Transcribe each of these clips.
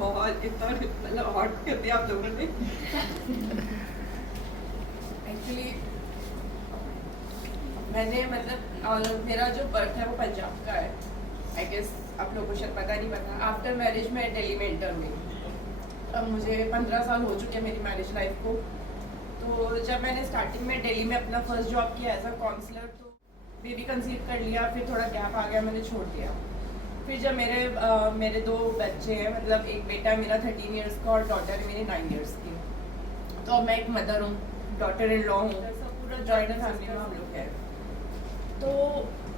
बहुत इतना मतलब हॉट कर दिया आप लोगों ने। एक्चुअली मैंने मतलब मेरा जो बर्थ है वो पंजाब का है। आई गेस आप लोगों को शायद पता नहीं पता। आफ्टर मैरिज मैं दिल्ली में इंटर हुई। अब मुझे 15 साल हो चुके हैं मेरी मैरिज लाइफ को। तो जब मैंने स्टार्टिंग में दिल्ली में अपना फर्स्ट जॉब किया एज अ काउंसलर, तो बेबी कंसीव कर लिया, फिर थोड़ा गैप आ गया, मैंने छोड़ दिया। फिर जब मेरे 2 बच्चे हैं, मतलब एक बेटा मेरा 13 इयर्स का और डॉटर है मेरी 9 इयर्स की। तो अब मैं एक मदर हूँ, डॉटर इन लॉ हूँ, सब पूरा जॉइंट फैमिली में हम लोग हैं। तो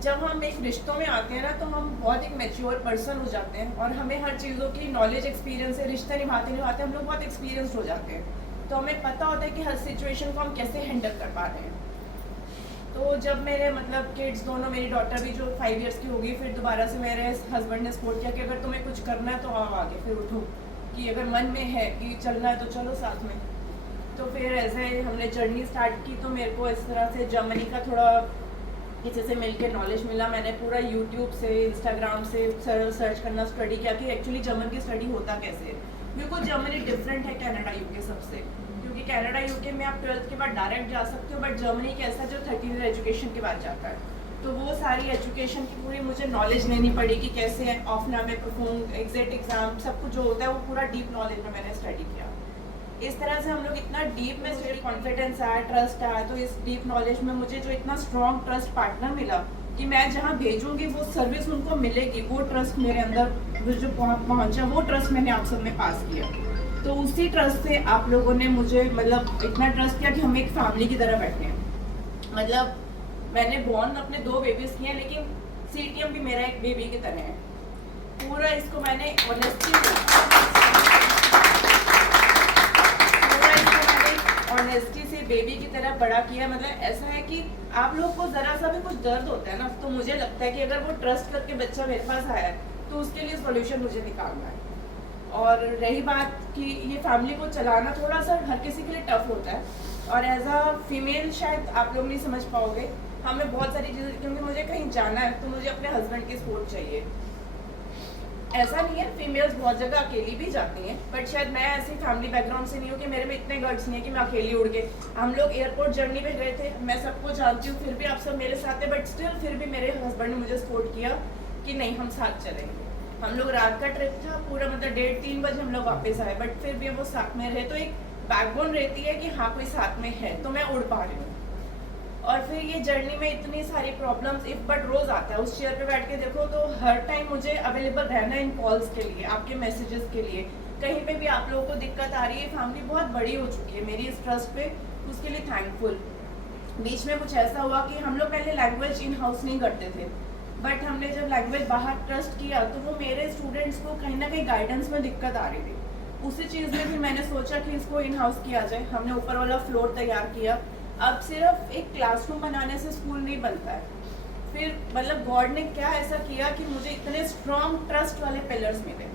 जब हम एक रिश्तों में आते हैं ना, तो हम बहुत एक मैच्योर पर्सन हो जाते हैं और हमें हर चीज़ों की नॉलेज एक्सपीरियंस है। रिश्ते निभाते हम लोग बहुत एक्सपीरियंसड हो जाते हैं। तो हमें पता होता है कि हर सिचुएशन को हम कैसे हैंडल कर पा रहे हैं। तो जब मेरे मतलब किड्स दोनों, मेरी डॉटर भी जो 5 इयर्स की होगी, फिर दोबारा से मेरे हस्बैंड ने सपोर्ट किया कि अगर तुम्हें कुछ करना है तो आओ आगे, फिर उठो, कि अगर मन में है कि चलना है तो चलो साथ में। तो फिर ऐसे हमने जर्नी स्टार्ट की। तो मेरे को इस तरह से जर्मनी का थोड़ा किसी से मिलके नॉलेज मिला। मैंने पूरा यूट्यूब से, इंस्टाग्राम से सर्च करना स्टडी किया कि एक्चुअली जर्मन की स्टडी होता कैसे है। बिल्कुल जर्मनी डिफरेंट है कनाडा यूके सबसे, क्योंकि कनाडा यूके में आप 12th के बाद डायरेक्ट जा सकते हो, बट जर्मनी कैसा जो 13 ईयर एजुकेशन के बाद जाता है। तो वो सारी एजुकेशन की पूरी मुझे नॉलेज लेनी पड़ी कि कैसे है ऑफना में परफॉर्म, एग्जिट एग्जाम, सब कुछ जो होता है वो पूरा डीप नॉलेज में मैंने स्टडी किया। इस तरह से हम लोग इतना डीप में मुझे कॉन्फिडेंस आया, ट्रस्ट आया। तो इस डीप नॉलेज में मुझे जो इतना स्ट्रॉन्ग ट्रस्ट पार्टनर मिला कि मैं जहाँ भेजूंगी वो सर्विस उनको मिलेगी, वो ट्रस्ट मेरे अंदर जो पहुँचा, वो ट्रस्ट मैंने आप सब में पास किया। तो उसी ट्रस्ट से आप लोगों ने मुझे मतलब इतना ट्रस्ट किया कि हम एक फैमिली की तरह बैठे हैं। मतलब मैंने बॉर्न अपने 2 बेबीज किए हैं, लेकिन सीटीएम भी मेरा एक बेबी की तरह है। पूरा इसको मैंने ऑनेस्टी से बेबी की तरह बड़ा किया। मतलब ऐसा है कि आप लोग को जरा सा भी कुछ दर्द होता है ना, तो मुझे लगता है कि अगर वो ट्रस्ट करके बच्चा मेरे पास आया है तो उसके लिए सॉल्यूशन मुझे निकालना है। और रही बात कि ये फैमिली को चलाना थोड़ा सा हर किसी के लिए टफ होता है, और एज अ फीमेल शायद आप लोग नहीं समझ पाओगे। हमें बहुत सारी चीज़ें, क्योंकि मुझे कहीं जाना है तो मुझे अपने हस्बैंड की सपोर्ट चाहिए। ऐसा नहीं है, फीमेल्स बहुत जगह अकेली भी जाती हैं, बट शायद मैं ऐसी फैमिली बैकग्राउंड से नहीं हूँ कि मेरे में इतने गट्स नहीं है कि मैं अकेली उड़ के। हम लोग एयरपोर्ट जर्नी पे गए थे, मैं सबको जानती हूँ, फिर भी आप सब मेरे साथ है, बट स्टिल फिर भी मेरे हस्बैंड ने मुझे सपोर्ट किया कि नहीं हम साथ चलेंगे। हम लोग रात का ट्रिप था पूरा, मतलब 2:30 बजे हम लोग वापस आए, बट फिर भी वो साथ में रहे। तो एक बैकबोन रहती है कि हाँ कोई साथ में है तो मैं उड़ पा रही हूँ। और फिर ये जर्नी में इतनी सारी प्रॉब्लम्स इफ बट रोज आता है। उस चेयर पे बैठ के देखो तो हर टाइम मुझे अवेलेबल रहना इन कॉल्स के लिए, आपके मैसेजेस के लिए। कहीं पे भी आप लोगों को दिक्कत आ रही है, फैमिली बहुत बड़ी हो चुकी है मेरी इस ट्रस्ट पे, उसके लिए थैंकफुल। बीच में कुछ ऐसा हुआ कि हम लोग पहले लैंग्वेज इन हाउस नहीं करते थे, बट हमने जब लैंग्वेज बाहर ट्रस्ट किया तो वो मेरे स्टूडेंट्स को कहीं ना कहीं गाइडेंस में दिक्कत आ रही थी। उसी चीज़ में फिर मैंने सोचा कि इसको इन हाउस किया जाए। हमने ऊपर वाला फ्लोर तैयार किया। अब सिर्फ एक क्लासरूम बनाने से स्कूल नहीं बनता है। फिर मतलब गॉड ने क्या ऐसा किया कि मुझे इतने स्ट्रॉन्ग ट्रस्ट वाले पिलर्स मिले।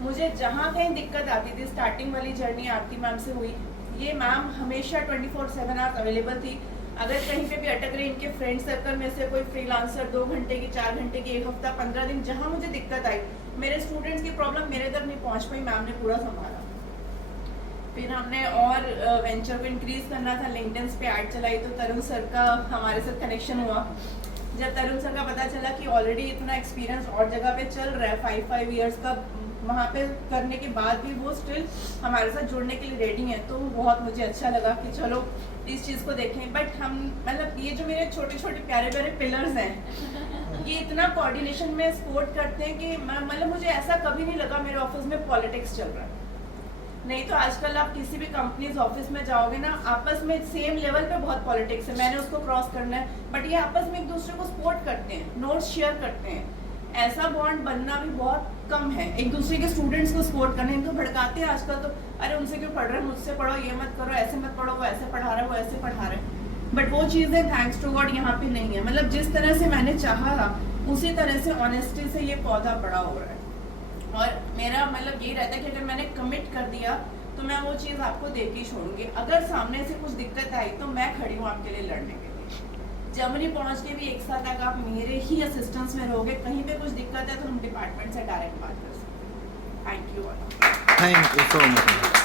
मुझे जहाँ कहीं दिक्कत आती थी, स्टार्टिंग वाली जर्नी आरती मैम से हुई, ये मैम हमेशा 24/7 आवर्स अवेलेबल थी। अगर कहीं पे भी अटक रहे, इनके फ्रेंड सर्कल में से कोई फ्रीलांसर 2 घंटे की, 4 घंटे की, 1 हफ्ता, 15 दिन, जहाँ मुझे दिक्कत आई, मेरे स्टूडेंट्स की प्रॉब्लम मेरे तक नहीं पहुँच पाई, मैम ने पूरा संभाला। फिर हमने और वेंचर को इंक्रीज करना था, लिंक्डइन पे ऐड चलाई, तो तरुण सर का हमारे साथ कनेक्शन हुआ। जब तरुण सर का पता चला कि ऑलरेडी इतना एक्सपीरियंस और जगह पे चल रहा है, 5 ईयर्स का वहाँ पे करने के बाद भी वो स्टिल हमारे साथ जुड़ने के लिए रेडी है, तो बहुत मुझे अच्छा लगा कि चलो इस चीज़ को देखें। बट हम मतलब ये जो मेरे छोटे छोटे प्यारे प्यारे पिलर्स हैं, ये इतना कोऑर्डिनेशन में सपोर्ट करते हैं कि मतलब मुझे ऐसा कभी नहीं लगा मेरे ऑफिस में पॉलिटिक्स चल रहा है। नहीं तो आजकल आप किसी भी कंपनीज ऑफिस में जाओगे ना, आपस में सेम लेवल पे बहुत पॉलिटिक्स है, मैंने उसको क्रॉस करना है, बट ये आपस में एक दूसरे को सपोर्ट करते हैं, नोट्स शेयर करते हैं। ऐसा बॉन्ड बनना भी बहुत कम है। एक दूसरे के स्टूडेंट्स को सपोर्ट करना, इनको भड़काते हैं आजकल तो, अरे उनसे क्यों पढ़ रहे हैं, मुझसे पढ़ो, ये मत करो, ऐसे मत पढ़ो, वो ऐसे पढ़ा रहा है, वो ऐसे पढ़ा रहे हैं। बट वो चीज़ें थैंक्स टू गॉड यहाँ पे नहीं है। मतलब जिस तरह से मैंने चाहा था उसी तरह से ऑनेस्टी से ये पौधा बड़ा हो रहा है। और मेरा मतलब ये रहता है कि अगर मैंने कमिट कर दिया तो मैं वो चीज़ आपको दे के छोड़ूंगी। अगर सामने से कुछ दिक्कत आई तो मैं खड़ी हूँ आपके लिए लड़ने के लिए। जर्मनी पहुँच के भी 1 साल तक आप मेरे ही असिस्टेंस में रहोगे। कहीं पे कुछ दिक्कत है तो हम डिपार्टमेंट से डायरेक्ट बात कर सकते हैं। Thank you. Thank you so much.